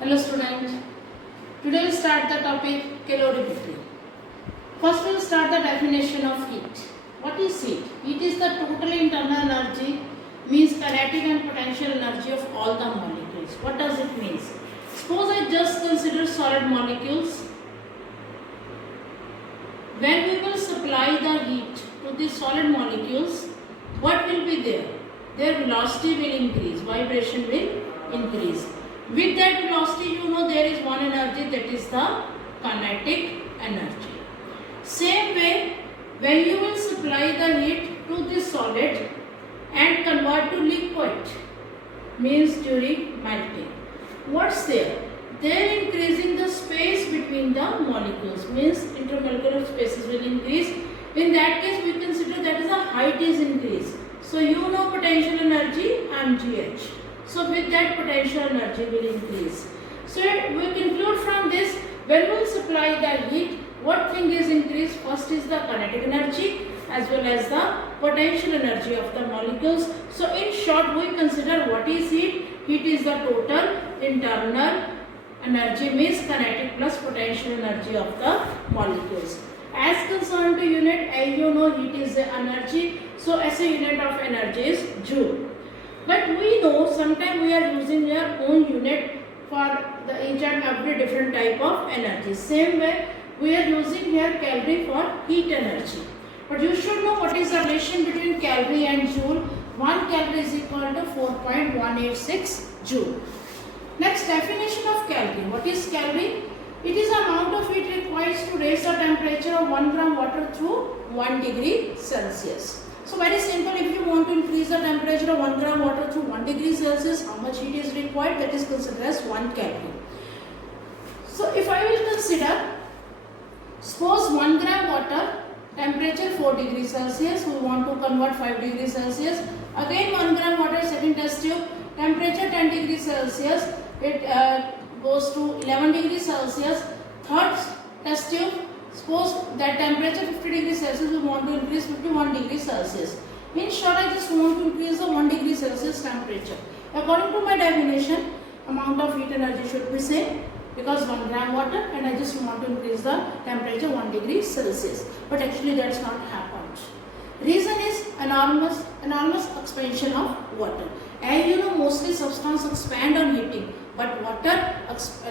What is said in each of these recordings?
Hello students. Today we'll start the topic calorimetry. First we'll start the definition of heat. What is heat? Heat is the total internal energy, means kinetic and potential energy of all the molecules. What does it mean? Suppose I just consider solid molecules. When we will supply the heat to the solid molecules, what will be there? Their velocity will increase, vibration will increase. With that velocity, there is one energy, that is the kinetic energy. Same way, when you will supply the heat to the solid and convert to liquid, means during melting, what's there? They are increasing the space between the molecules, means intermolecular spaces will increase. In that case, we consider that is the height is increased. So potential energy mgh. So with that, potential energy will increase. So we conclude from this, when we will supply the heat, what thing is increased? First is the kinetic energy as well as the potential energy of the molecules. So in short, we consider what is heat? Heat is the total internal energy, means kinetic plus potential energy of the molecules. As concerned to unit, heat is the energy. So as a unit of energy is joule. But we know sometimes we are using our own unit for the each and every different type of energy. Same way we are using here calorie for heat energy. But you should know what is the relation between calorie and joule. 1 calorie is equal to 4.186 joule. Next, definition of calorie. What is calorie? It is the amount of heat required to raise the temperature of 1 gram water through 1 degree Celsius. So very simple, if you want to increase the temperature of 1 gram water through 1 degree Celsius, how much heat is required? That is considered as 1 calorie. So if I will consider, suppose 1 gram water, temperature 4 degrees Celsius, we want to convert 5 degrees Celsius. Again 1 gram water, second test tube, temperature 10 degrees Celsius, it goes to 11 degrees Celsius. Third test tube, suppose that temperature 50 degrees Celsius, we want to increase 51 degrees Celsius. In short, I just want to increase the 1 degree Celsius temperature. According to my definition, amount of heat energy should be same, because 1 gram water, and I just want to increase the temperature 1 degree Celsius. But actually that's not happened. Reason is enormous expansion of water. And mostly substance expand on heating, but water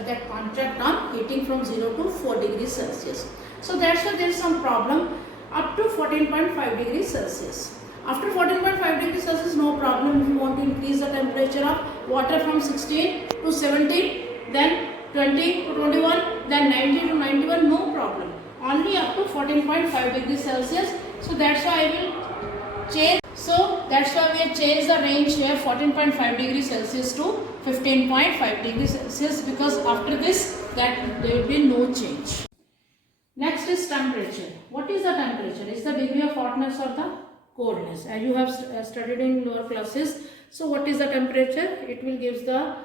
that contract on heating from 0 to 4 degrees Celsius. So that's why there is some problem up to 14.5 degrees Celsius. After 14.5 degrees Celsius, no problem. If you want to increase the temperature of water from 16 to 17, then 20 to 21, then 90 to 91, no problem. Only up to 14.5 degrees Celsius. So that's why I will change. So that's why we have changed the range here, 14.5 degrees Celsius to 15.5 degrees Celsius, because after this that there will be no change. Next is temperature. What is the temperature? It's the degree of hotness or the coldness, as you have studied in lower classes. So what is the temperature? It will give the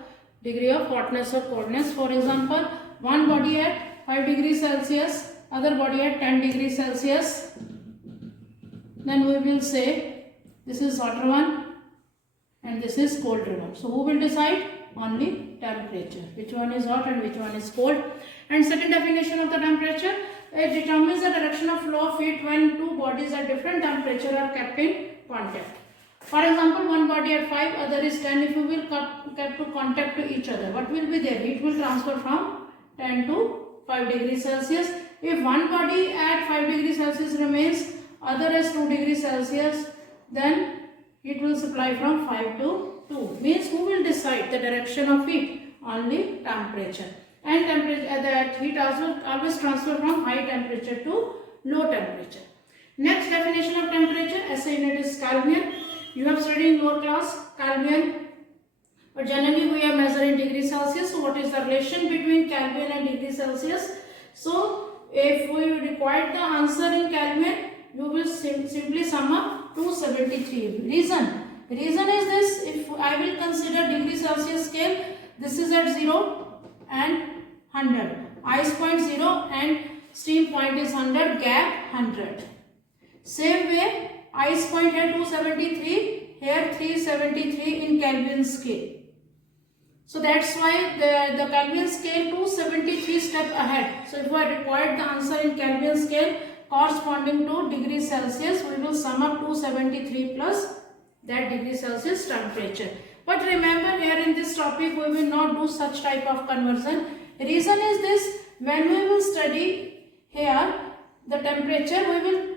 degree of hotness or coldness. For example, one body at 5 degrees Celsius, other body at 10 degrees Celsius. Then we will say this is hotter one and this is colder one. So who will decide? Only temperature. Which one is hot and which one is cold. And second definition of the temperature, it determines the direction of flow of heat when two bodies at different temperature are kept in contact. For example, one body at 5, other is 10. If you will kept to contact to each other, what will be there? Heat will transfer from 10 to 5 degrees Celsius. If one body at 5 degrees Celsius remains, other is 2 degrees Celsius, then it will supply from 5 to 2. Means who will decide the direction of heat? Only temperature. And temperature, that heat also always transfer from high temperature to low temperature. Next definition of temperature, SI unit is Kelvin. You have studied in lower class Kelvin, but generally we are measuring degree Celsius. So what is the relation between Kelvin and degree Celsius? So if we require the answer in Kelvin, you will simply sum up 273. Reason is this: if I will consider degree Celsius scale, this is at 0 and 100. Ice point 0 and steam point is 100, gap 100. Same way, ice point here 273, here 373 in Kelvin scale. So that's why the Kelvin scale 273 step ahead. So if we are required the answer in Kelvin scale corresponding to degree Celsius, we will sum up 273 plus that degree Celsius temperature. But remember, here in this topic we will not do such type of conversion. Reason is this: when we will study here the temperature, we will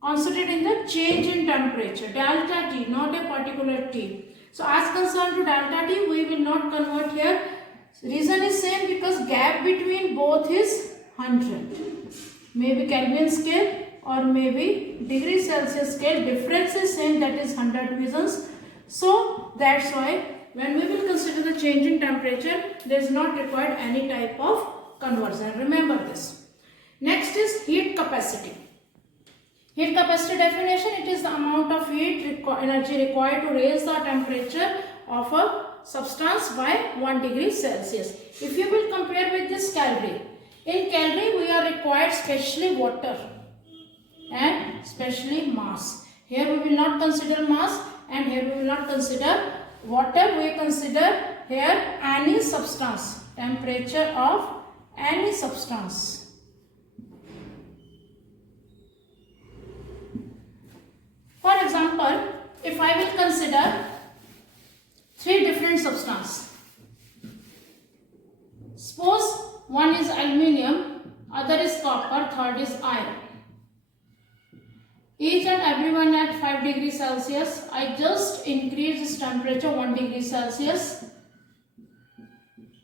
concentrate in the change in temperature, delta T, not a particular T. So as concerned to delta T, we will not convert here. Reason is same, because gap between both is 100. Maybe Kelvin scale or maybe degree Celsius scale, difference is same, that is 100 divisions. So that's why when we will consider the change in temperature, there is not required any type of conversion. Remember this. Next is heat capacity. Heat capacity definition: it is the amount of heat energy required to raise the temperature of a substance by 1 degree Celsius. If you will compare with this calorie, in calorie we are required specially water and especially mass. Here we will not consider mass and here we will not consider water. We consider here any substance, temperature of any substance. For example, if I will consider 3 different substances. Suppose one is aluminium, other is copper, third is iron. Each and every one at 5 degrees Celsius. I just increase its temperature 1 degree Celsius.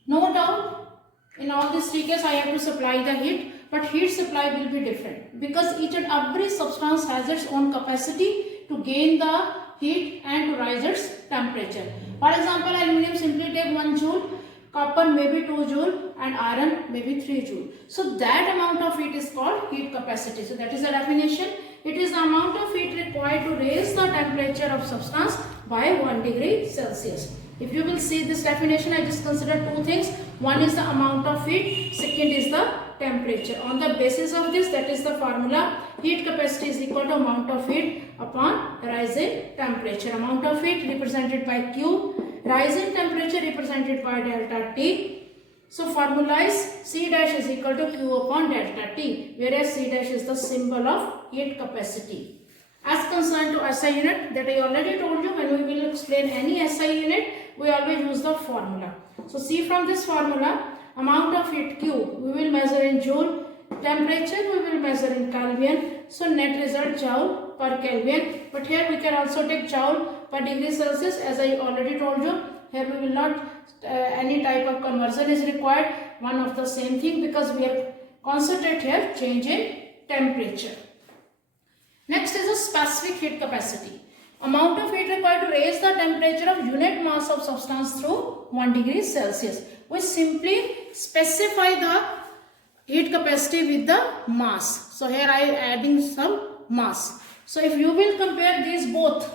No doubt, in all these 3 cases I have to supply the heat, but heat supply will be different because each and every substance has its own capacity to gain the heat and to rise its temperature. For example, aluminium simply take 1 joule, copper maybe 2 joule and iron maybe 3 joule. So that amount of heat is called heat capacity. So that is the definition. It is the amount of heat required to raise the temperature of substance by 1 degree Celsius. If you will see this definition, I just consider 2 things. One is the amount of heat, second is the temperature. On the basis of this, that is the formula. Heat capacity is equal to amount of heat upon rising temperature. Amount of heat represented by Q, rising temperature represented by delta T. So formula is C dash is equal to Q upon delta T, whereas C dash is the symbol of heat capacity. As concerned to SI unit, that I already told you, when we will explain any SI unit, we always use the formula. So see from this formula, amount of heat Q we will measure in joule, temperature we will measure in Kelvin. So net result joule per Kelvin, but here we can also take joule per degree Celsius, as I already told you. Here we will not any type of conversion is required, one of the same thing, because we are concentrate here change in temperature. Next is a specific heat capacity. Amount of heat required to raise the temperature of unit mass of substance through 1 degree Celsius. We simply specify the heat capacity with the mass. So here I am adding some mass. So if you will compare these both,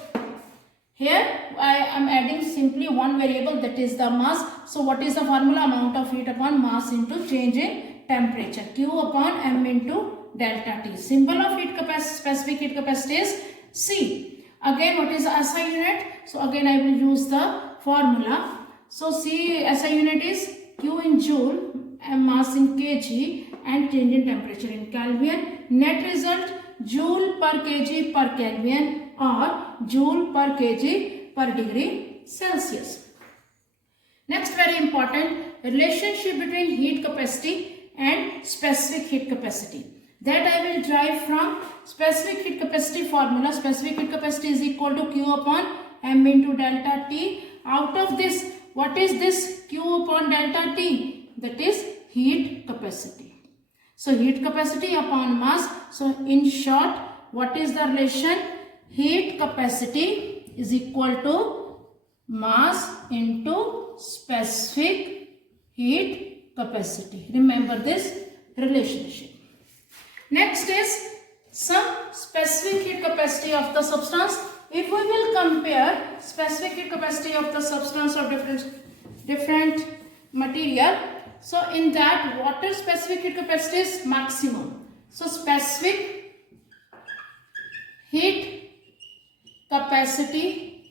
here I am adding simply one variable, that is the mass. So what is the formula? Amount of heat upon mass into change in temperature. Q upon M into delta T. Symbol of heat capacity, specific heat capacity is C. Again, what is the SI unit? So again I will use the formula. So SI unit is Q in joule, and mass in kg, and change in temperature in Kelvin. Net result joule per kg per Kelvin or joule per kg per degree Celsius. Next, very important, relationship between heat capacity and specific heat capacity. That I will derive from specific heat capacity formula. Specific heat capacity is equal to Q upon M into delta T. Out of this, what is this Q upon delta T? That is heat capacity. So heat capacity upon mass. So in short, what is the relation? Heat capacity is equal to mass into specific heat capacity. Remember this relationship. Next is some specific heat capacity of the substance. If we will compare specific heat capacity of the substance of different material, so in that water specific heat capacity is maximum. So specific heat capacity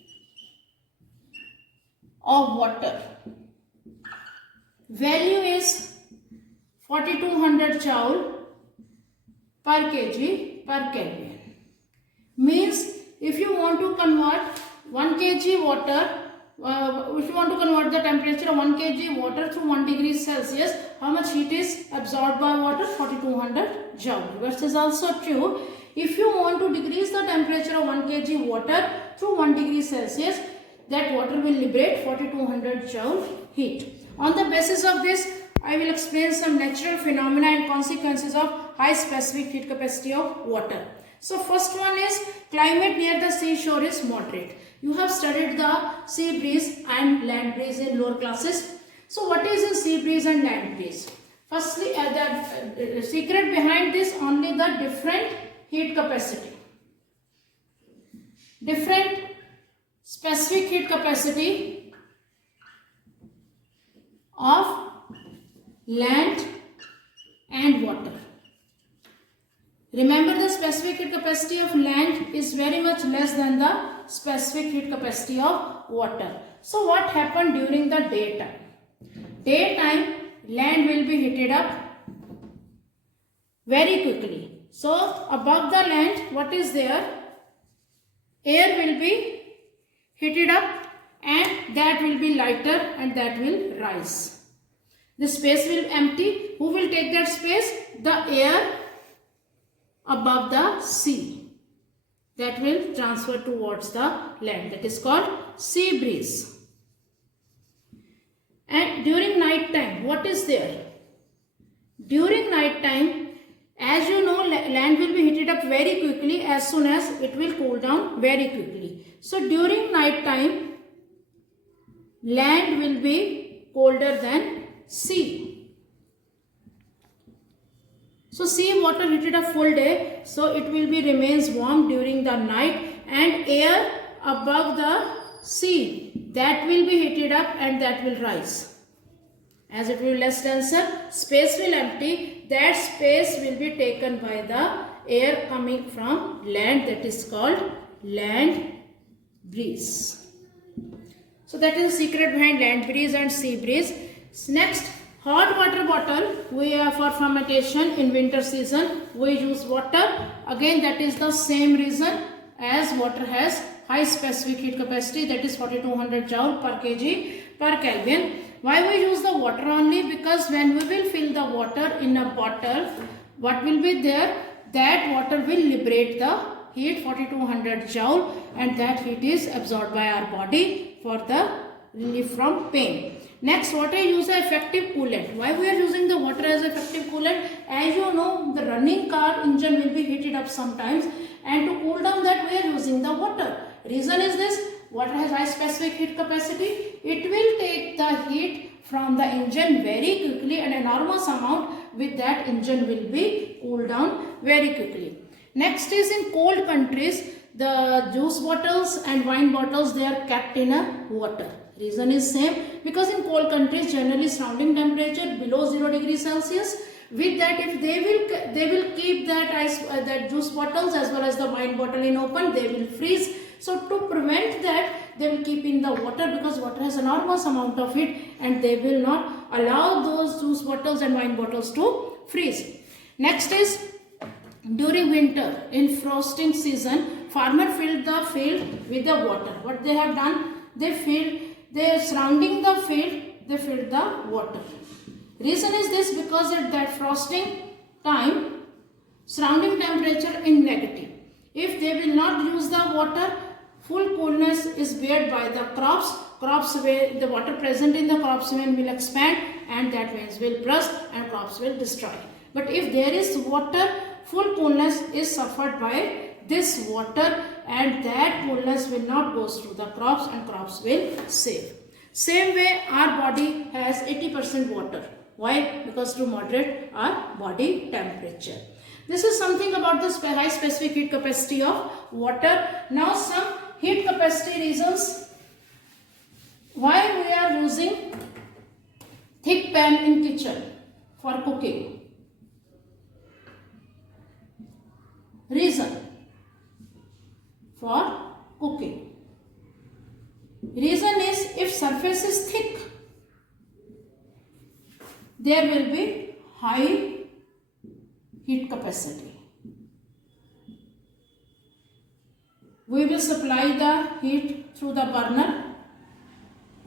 of water value is 4200 joule per kg per Kelvin. Means if you want to convert 1 kg water, if you want to convert the temperature of 1 kg water to 1 degree Celsius, how much heat is absorbed by water? 4200 joule. This is also true. If you want to decrease the temperature of 1 kg water to 1 degree Celsius, that water will liberate 4200 joule heat. On the basis of this, I will explain some natural phenomena and consequences of high specific heat capacity of water. So first one is climate near the seashore is moderate. You have studied the sea breeze and land breeze in lower classes. So what is a sea breeze and land breeze? Firstly, the secret behind this only the different heat capacity. Different specific heat capacity of land and water. Remember, the specific heat capacity of land is very much less than the specific heat capacity of water. So what happened during the daytime? Daytime, land will be heated up very quickly. So above the land, what is there? Air will be heated up and that will be lighter and that will rise. The space will empty. Who will take that space? The air above the sea. That will transfer towards the land. That is called sea breeze. And during night time, what is there? During night time, as you know, land will be heated up very quickly as soon as it will cool down very quickly. So during night time, land will be colder than sea. So sea water heated up full day, so it will be remains warm during the night, and air above the sea, that will be heated up and that will rise. As it will be less denser, space will empty. That space will be taken by the air coming from land, that is called land breeze. So that is the secret behind land breeze and sea breeze. Next, hot water bottle, we have for fermentation in winter season, we use water. Again, that is the same reason as water has high specific heat capacity, that is 4200 joule per kg per Kelvin. Why we use the water only? Because when we will fill the water in a bottle, what will be there? That water will liberate the heat 4200 joule and that heat is absorbed by our body for the relief from pain. Next, water use as effective coolant. Why we are using the water as effective coolant? As you know, the running car engine will be heated up sometimes, and to cool down that we are using the water. Reason is this: water has high specific heat capacity. It will take the heat from the engine very quickly, and enormous amount. With that, engine will be cooled down very quickly. Next is in cold countries, the juice bottles and wine bottles, they are kept in a water. Reason is same, because in cold countries generally surrounding temperature below 0 degrees Celsius. With that, if they will keep that ice that juice bottles as well as the wine bottle in open, they will freeze. So to prevent that, they will keep in the water, because water has enormous amount of heat and they will not allow those juice bottles and wine bottles to freeze. Next is during winter, in frosting season, farmer filled the field with the water. What they have done? They surrounding the field, they filled the water. Reason is this: because at that frosting time, surrounding temperature is negative. If they will not use the water, full coolness is bared by the crops. The water present in the crops vein will expand and that veins will burst and crops will destroy. But if there is water, full coolness is suffered by this water and that coolness will not go through the crops and crops will save. Same way, our body has 80% water. Why? Because to moderate our body temperature. This is something about the high specific heat capacity of water. Now some heat capacity reasons why we are using thick pan in kitchen for cooking. Reason for cooking. Reason is, if surface is thick, there will be high heat capacity. We will supply the heat through the burner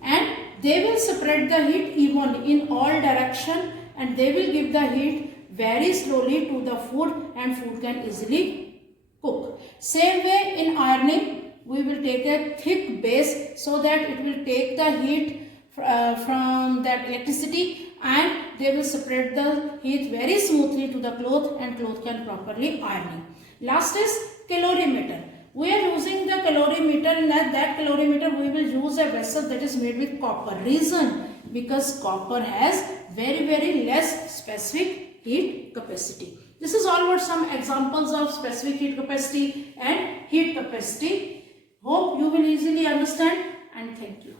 and they will spread the heat evenly in all direction, and they will give the heat very slowly to the food, and food can easily cook. Same way in ironing, we will take a thick base so that it will take the heat from that electricity, and they will spread the heat very smoothly to the cloth, and cloth can properly ironing. Last is calorimeter. We are using the calorimeter, and at that calorimeter we will use a vessel that is made with copper. Reason? Because copper has very less specific heat capacity. This is all about some examples of specific heat capacity and heat capacity. Hope you will easily understand, and thank you.